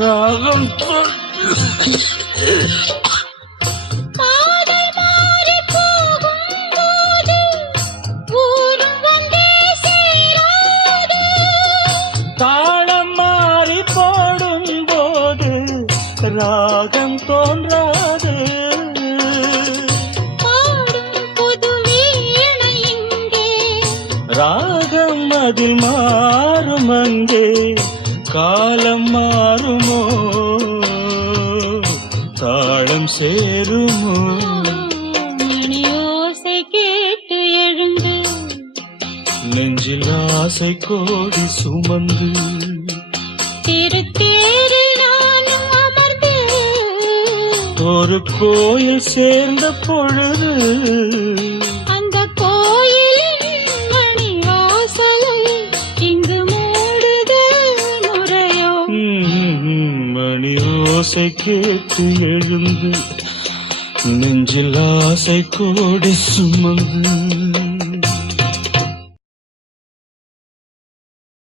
ராகம் தாளம் மாறி போடும் போது ராகம் தோன்றாது. ராகம் அதில் மாறும் அங்கே காலம் மாறுமோ தாளம் சேருமோ. மணியோசை கேட்டு எழுந்து நெஞ்சில் ஆசை கோடி சுமந்து திருத்தேரில் நானும் அமர்ந்து ஒரு கோயில் சேர்ந்த பொழுது அந்த கோயிலின் மணி வாசலை இங்கு மூடுதல் முறையோ. மணி ஓசை கேட்டு எழுந்து நெஞ்சில் ஆசை கோடி சுமந்து